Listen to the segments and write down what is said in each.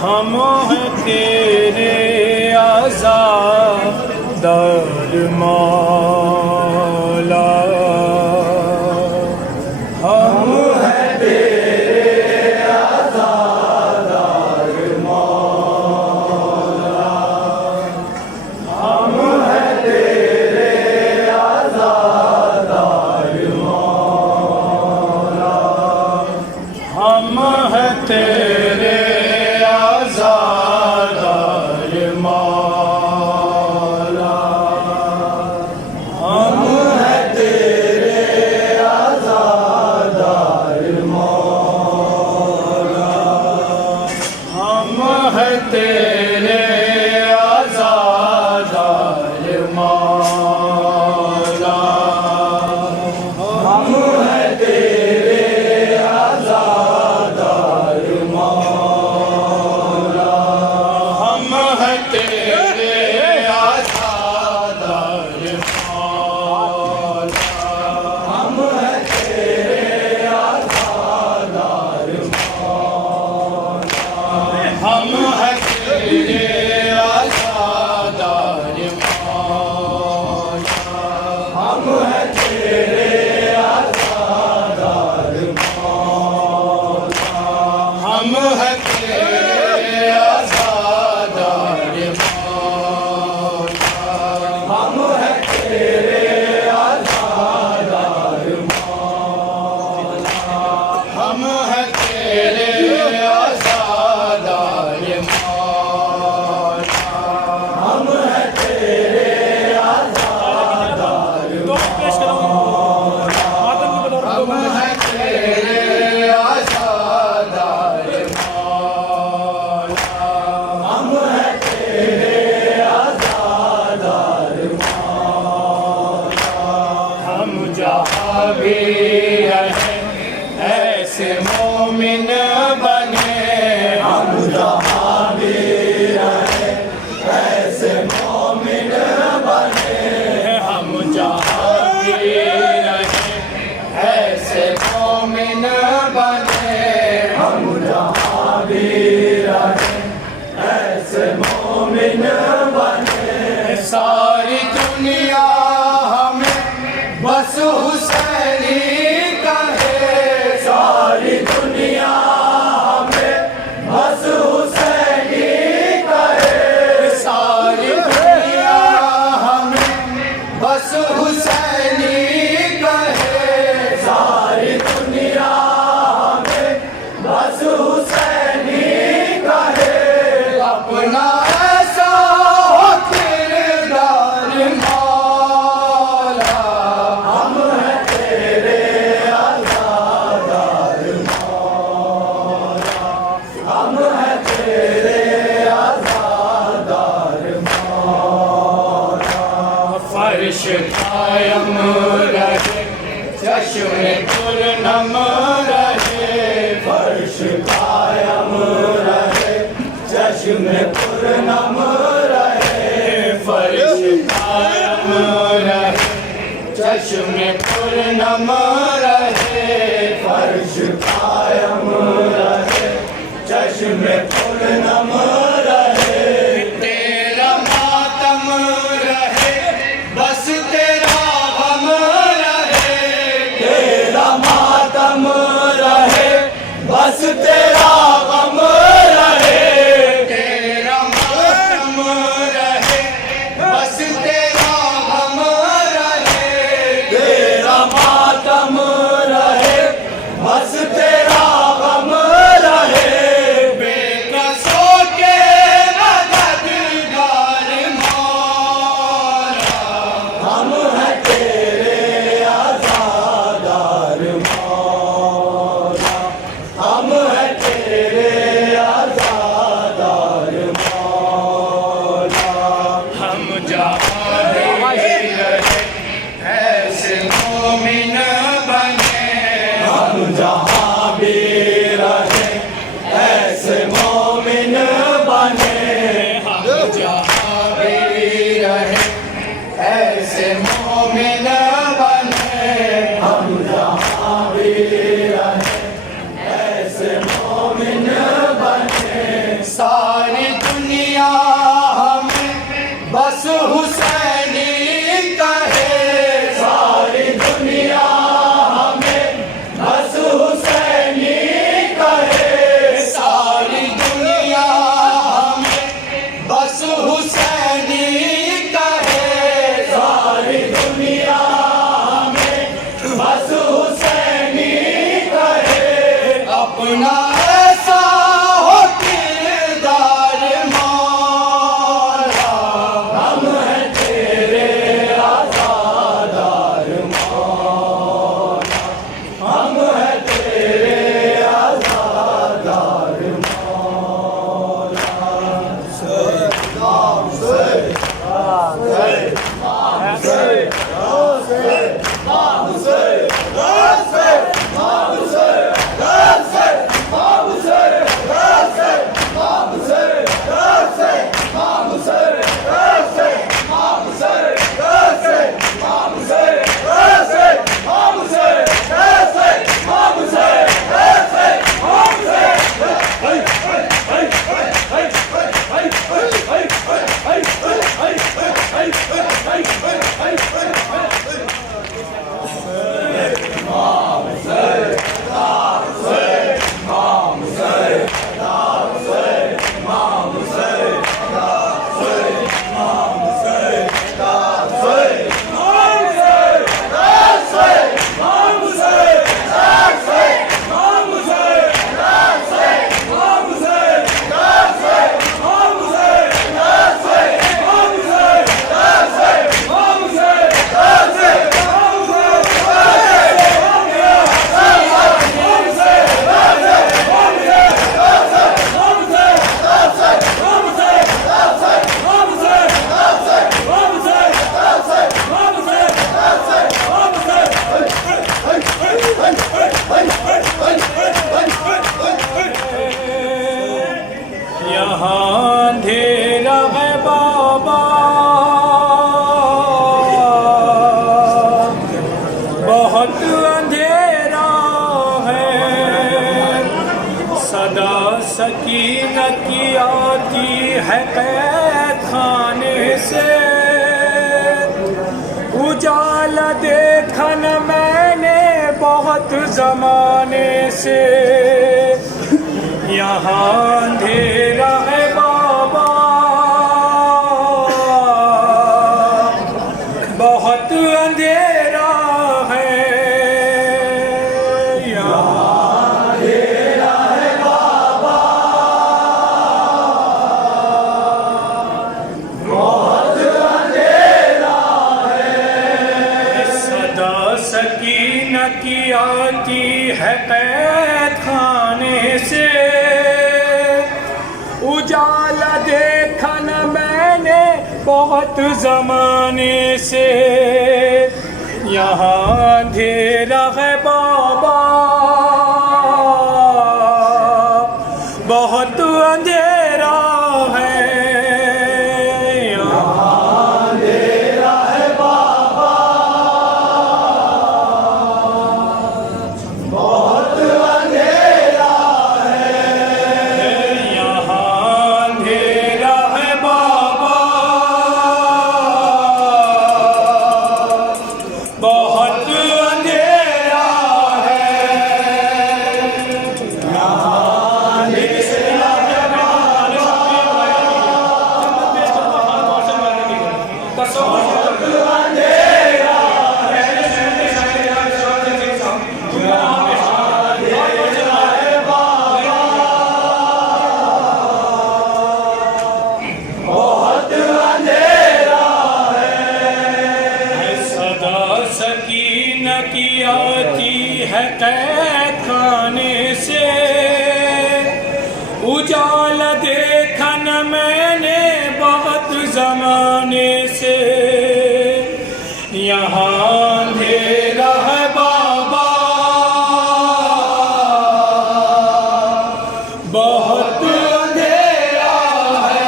हम हैं तेरे आज़ादार मौला, हम हैं तेरे आज़ादार मौला, हम हैं तेरे आज़ादार मौला, हम हैं तेरे आज़ादार मौला, हम हैं तेरे आज़ादार मौला, हम हैं तेरे आज़ादार मौला, हम हैं तेरे आज़ादार मौला, हम हैं तेरे आज़ादार मौला, हम हैं तेरे आज़ादार मौला, हम हैं तेरे आज़ादार मौला, हम हैं तेरे आज़ादार मौला, हम हैं तेरे आज़ादार मौला, हम हैं तेरे आज़ादार मौला, हम हैं तेरे आज़ादार मौला, हम हैं तेरे आज़ादार मौला, हम हैं तेरे आज़ादार मौला, हम हैं तेरे आज़ादार मौला, हम जहाँ भी रहें ऐसे मोमिन बने, हम जहाँ भी रहें ऐसे मोमिन बने, हम जहाँ भी रहें ऐसे मोमिन बने, हम जहाँ भी रहें ऐसे मोमिन बने, सारी दुनिया हमें बस हुसैनी कहे, सारी दुनिया हमें बस हुसैनी कहे, सारी दुनिया हमें बस हुसैनी कहे, सारी दुनिया हमें बस हुसैनी कहे, अपना ऐसा हो किरदार मौला, हम हैं तेरे आज़ादार मौला, हम हैं तेरे आज़ादार मौला, फर्श कायम रहे चश्मे पुरनम रहे, फर्श कायम रहे चश्मे पुरनम रहे, फर्श कायम रहे चश्मे पुरनम रहे, फर्श कायम रहे चश्मे पुरनम रहे, तेरा मातम रहे बस तेरा गम रहे, तेरा मातम रहे बस तेरा गम रहे, तेरा मातम रहे बस तेरा गम रहे, तेरा मातम रहे बस तेरा गम रहे, बेकसों के सकीन की आती है कैद खाने से, उजाला देखा न मैंने बहुत जमाने से। यहाँ अंधेरा है बाबा, बहुत अंधेरा है। सकीन की आती है कैद खाने से, उजाला देखा न मैंने बहुत जमाने से। यहाँ अंधेरा है बाबा, बहुत अंधेरा है। सकीन की आती है कैद खाने से, उजाला देखा न मैंने बहुत जमाने से। यहाँ अंधेरा है बाबा, बहुत अंधेरा है।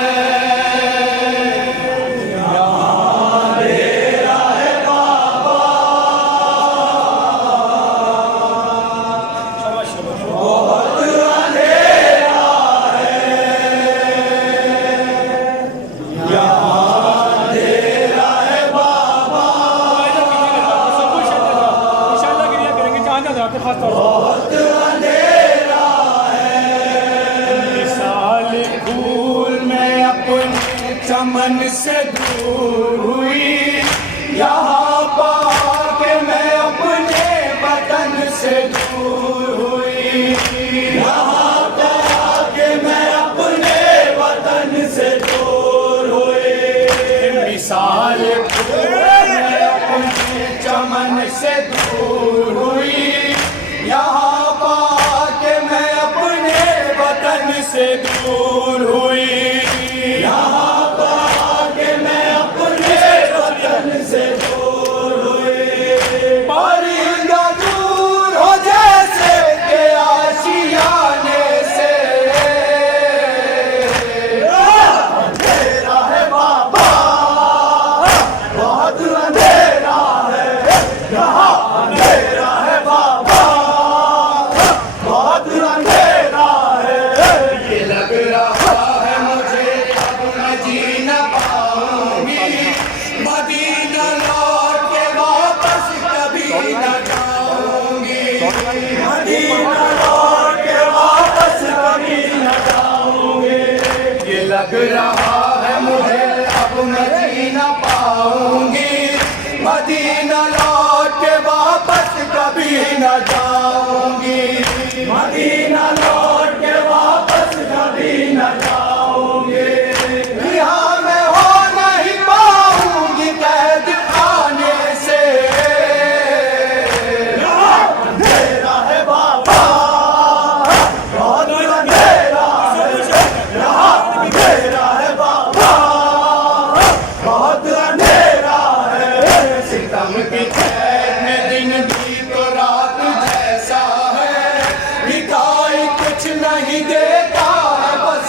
बहुत अंधेरा है। मिसाल फूल में अपने चमन से दूर हुई, यहाँ पाके मैं अपने वतन से दूर हुई। यहाँ पाके मैं अपने वतन से दूर हुई। मिसाल फूल में अपने चमन से दूर हुई, यहाँ पाके मैं अपने वतन से दूर हुई। यहाँ पाके मैं अपने वतन से दूर हुई। परिंदा दूर हो जैसे के आशियाने से, अंधेरा है बाबा, बहुत अंधेरा है। यहाँ अंधेरा है बाबा, लग रहा है मुझे अब मैं जी न पाऊंगी। मदीना लौट के वापस कभी न जाऊंगी। मदीना लौट के वापस कभी न जाऊंगी। यहाँ मैं हो नहीं पाऊंगी कैद खाने से। अंधेरा है बाबा, बहुत अंधेरा है। अंधेरा है बाबा, बहुत अंधेरा है। सितम की कैद में दिन भी तो रात जैसा है। दिखाई कुछ नहीं देता है, बस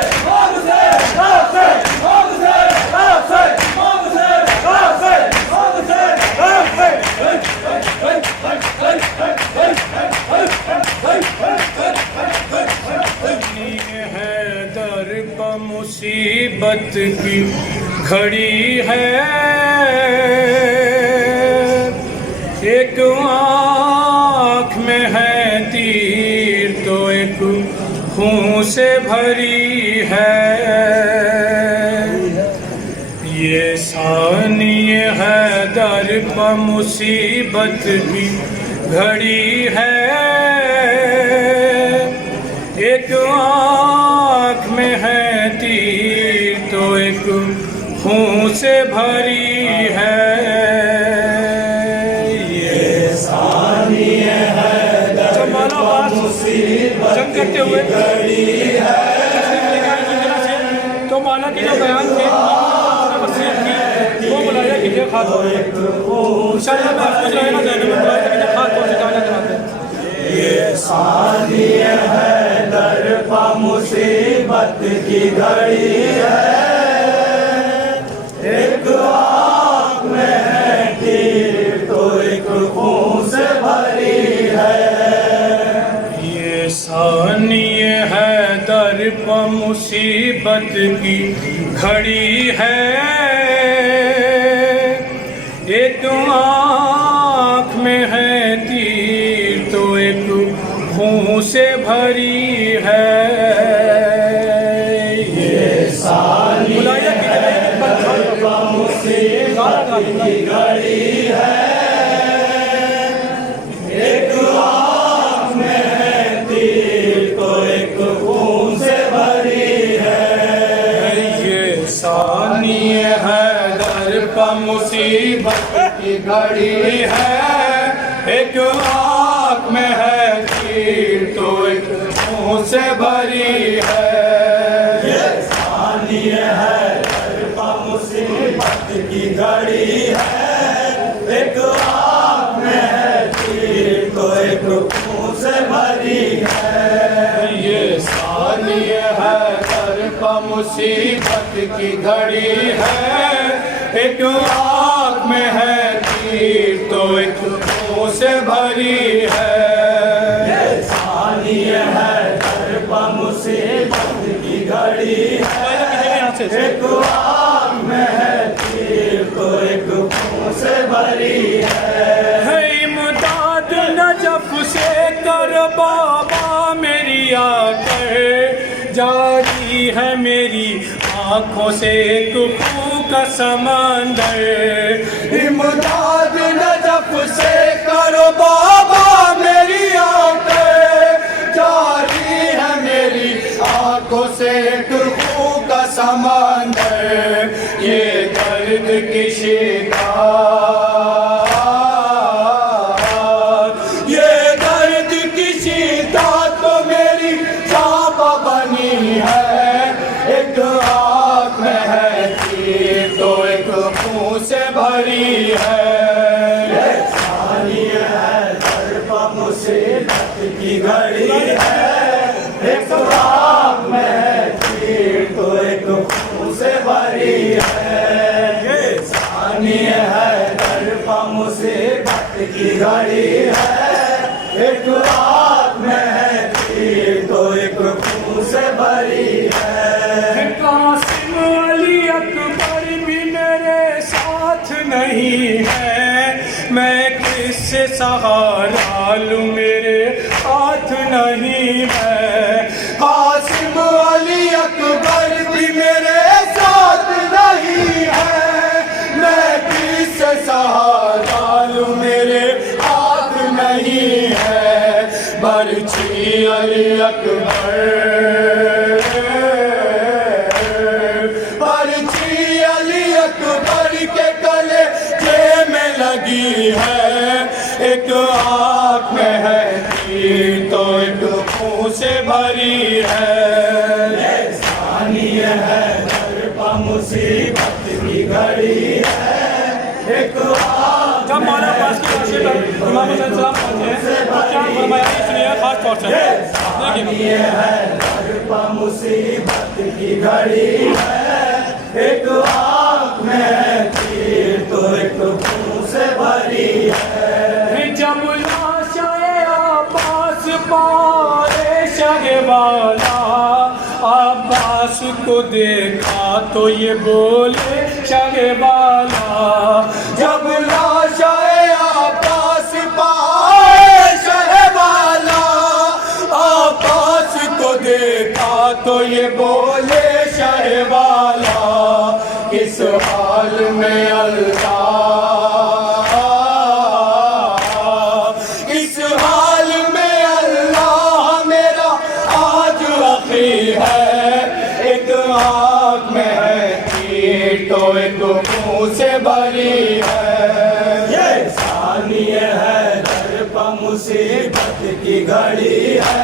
मुसीबत की घड़ी है, एक आँख में है तीर तो एक खून से भरी है। ये सानिए है दर पर मुसीबत की घड़ी है, एक आँख में है तीर तो एक खून से भरी है। ये सानिए है दर पर मुसीबत की घड़ी है। तो मौला के जो बयान थे वो बुलाया कि जो खात हो इंशाअल्लाह महफूज रहेगा जहन में बुलाया कि जो खात हो जाना चाहते हैं। ये सानिए है दर पर मुसीबत की घड़ी है, एक आँख में है तीर तो एक खून से भरी है। ये सानिए है दर पर मुसीबत की घड़ी है, एक आँख में है तीर तो एक खून से भरी है। ये सानिए है दर पर मुसीबत की घड़ी है, एक आँख में है तीर तो एक खून से भरी है। ये सानिए है दर पर मुसीबत की घड़ी है, एक आँख में है तीर तो एक खून से भरी है। ये सानिए है दर पर मुसीबत की घड़ी है, एक आँख में है तीर तो एक खून से भरी है। ये सानिए है दर पर मुसीबत की घड़ी है, एक आँख में है तीर तो एक खून से भरी है। ये सानिए है दर पर मुसीबत की घड़ी है, एक आँख में है तीर तो एक खून से भरी है। इमदाद नजफ से कर बाबा मेरी आकर, जारी है मेरी आँखों से एक खून का समंदर। इमदाद नजफ से करो बाबा मेरी आंखें, जारी है मेरी आंखों से एक खून का समंदर। ये दर्द की शिकायत, ये दर्द की शिकायत तो मेरी चापा बनी है, एक आँख में है तीर तो एक खून से भरी है। ये सानिए है दर पर मुसीबत की घड़ी है, एक आँख में है तीर तो एक खून से भरी है। ये सानिए है दर पर मुसीबत की घड़ी है, एक आँख में है तीर तो एक खून से भरी है। कासिम अली अकबर भी मेरे साथ नहीं है, मैं किससे सहारा लूं मेरे हाथ नहीं है। कासिम अली अकबर भी मेरे साथ नहीं है, मैं किससे सहारा लूं मेरे हाथ नहीं है। बरछी अली अकबर, बरछी अली अकबर के गले में लगी है, एक आँख में है तीर तो एक खून से भरी है। ये सानिए है दर पर मुसीबत की घड़ी है, एक आँख जब मौला पास की राशि पर इमाम हुसैन सलाम पहुंचे तो क्या फरमाया इसलिए खास तौर से देखिए है दर पर मुसीबत की घड़ी है, एक आँख में है तीर तो एक खून से भरी है। जब लाशाए अब्बास पारे शगे वाला अब्बास अब्बास को देखा तो ये बोले शाहवाला, जब लाशाए अब्बास पाए शाहवाला, अब्बास को देखा तो ये बोले शाहवाला, किस हाल में अल्लाह, किस हाल में अल्लाह मेरा आज अखी है, एक आँख में है तीर तो एक मुँह से भरी है, ये सानिए है दर पर मुसीबत की घड़ी है,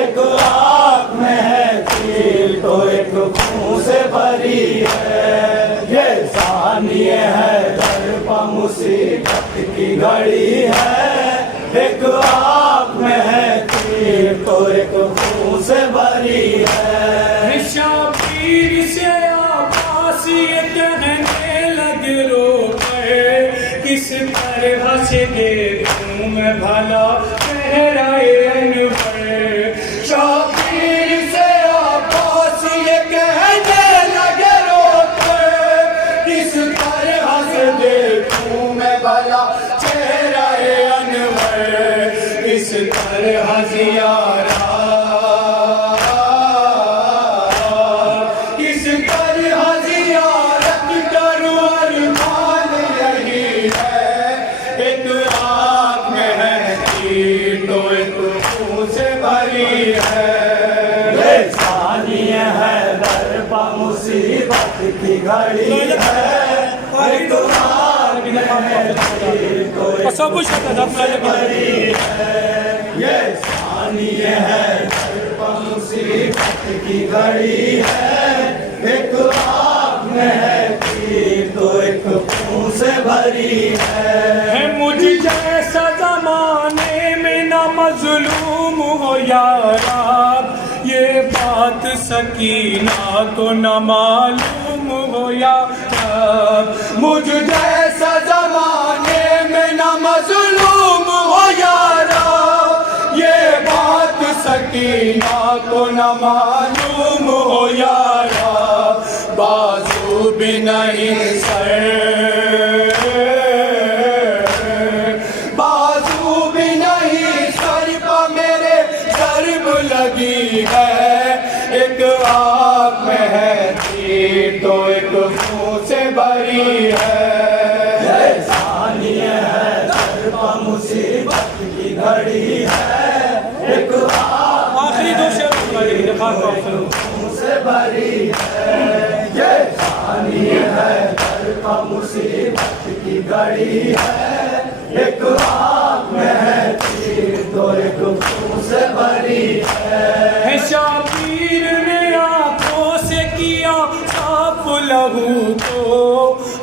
एक आँख में है तीर तो एक मुँह से भरी है, ये सानिए है दर पर मुसीबत की घड़ी है, एक आँख में है तीर तो एक मुँह से भरी है। शबीर से अब्बास ये कहने लगे रो गए, किस पर हंस देखूं मैं भला चेहराए अनवर, शबीर से अब्बास ये कहने लगे रो गए, किस पर हंस देखूं मैं भला चेहराए अनवर, किस पर हंसियारा, किस पर हंसियारत करूं अरमान यही है, एक आँख में है तीर तो एक मुँह से भरी है, ये सानिए है दर पर मुसीबत की घड़ी है, एक आँख में है तीर तो एक मुँह से भरी है, ये सानिए है दर पर मुसीबत की घड़ी है, एक आँख में है तीर तो एक मुँह से भरी है, मुझ जैसा जमाने में न मजलूम हो यारा, ये बात सकीना को न मालूम हो यारा, मुझ जैसा जमाने में न मजलूम हो यारा, ये बात सकीना को न मालूम हो यारा, बाजू भी नहीं सर, बाजू भी नहीं सर पर मेरे दर्द लगी है, एक आँख में है तीर तो एक मुँह से भरी है, ये सानिए है दर पर मुसीबत की घड़ी है, एक आखिरी दो शेर मुँह से भरी है, ये सानिए है दर पर मुसीबत की घड़ी है, एक आँख में है तीर तो एक मुँह से भरी है, शबीर ने आँखों से किया साफ लहू को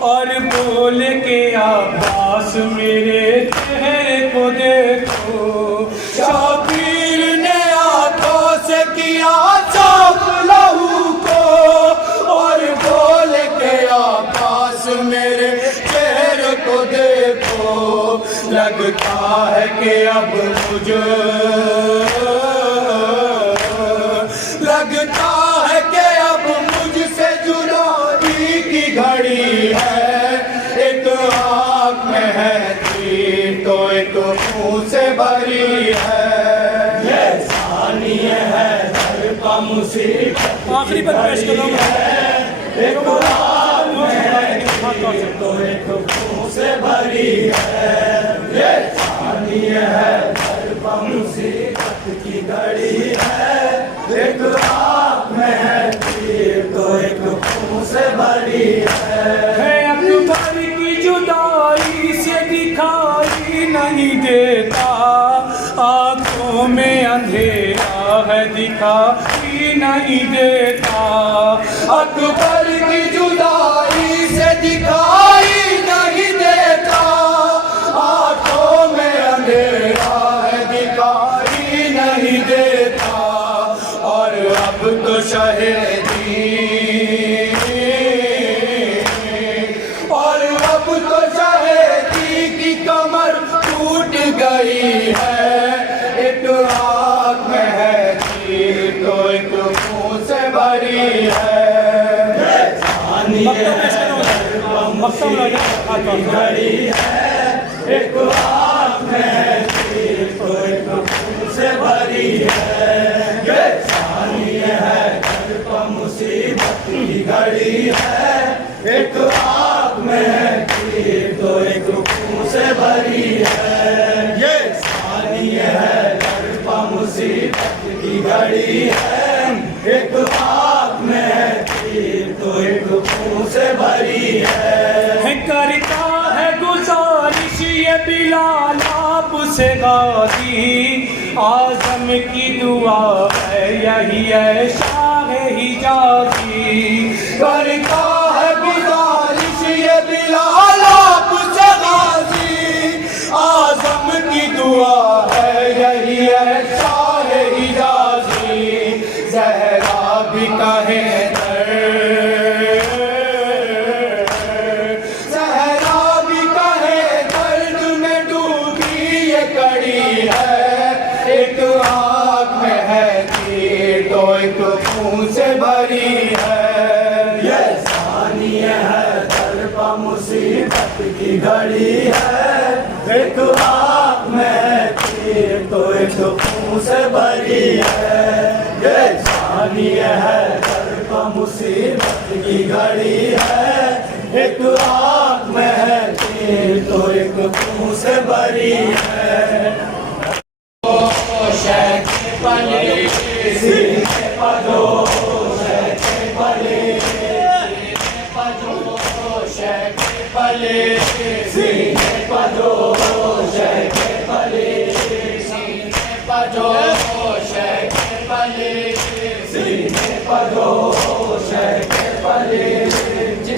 और बोले के अब्बास मेरे चेहरे को देखो, शबीर ने आँखों से किया साफ लहू को और बोले के अब्बास मेरे चेहरे को देखो, लगता है कि अब मुझे, लगता है कि अब मुझसे जुदाई की घड़ी है, एक आँख में है तीर तो एक मुँह से भरी है, ये सानिए है दर पर मुसीबत आखिरी पर पेश कर रहा हूं, एक आँख में है तीर तो एक मुँह से भरी है, ये सानिए है दर पर मुसीबत की घड़ी है, एक आँख में है तीर तो एक मुँह से भरी है, अकबर की जुदाई से दिखाई नहीं देता, आँखों में अंधेरा है दिखाई नहीं देता, अकबर की जुदाई से दिखाई नहीं देता, आँखों में अंधेरा है दिखाई नहीं देता, और अब तो शहीदी, और अब तो शहीदी की कमर टूट गई है, एक आँख में है तीर तो एक मुँह से भरी है घड़ी है एक आँख में है तीर तो एक खून से भरी है ये सानिए है घर पर मुसीबत की घड़ी है एक आँख में है तीर तो एक खून से भरी है ये सानिए है घर पर मुसीबत की घड़ी है एक आँख में है तीर तो एक खून से भरी है करता है गुजारिश ये बिलाल आपसे गाजी आज़म की दुआ है यही है शाह हिजाज़ी करता है गुजारिश ये बिलाल आपसे गाजी आज़म की दुआ है यही है शाह हिजाज़ी ज़हरा भी कहे से भरी है ये सानिए है दर पर मुसीबत की घड़ी है एक आँख में है तीर तो एक खून से भरी है ये सानिए है दर पर मुसीबत की घड़ी है एक आँख में है तीर तो एक खून से भरी है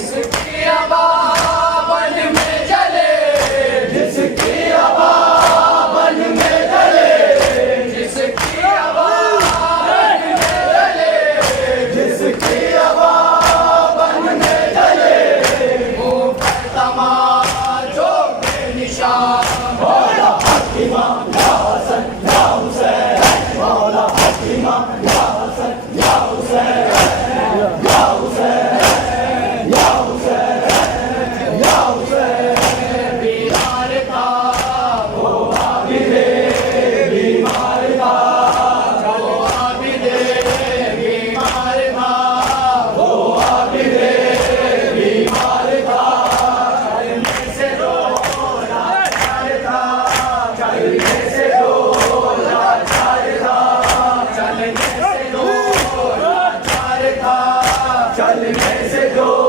जिसकी आवाज़ में जले जिसकी आवाज़ में जले जिसकी आवाज़ में जले जिसकी आवाज़ में जले वो तमाचों के निशान मौला हकीमा या हसन या हुसैन मौला हकीमा या हसन या हुसैन या हुसैन चलने से दो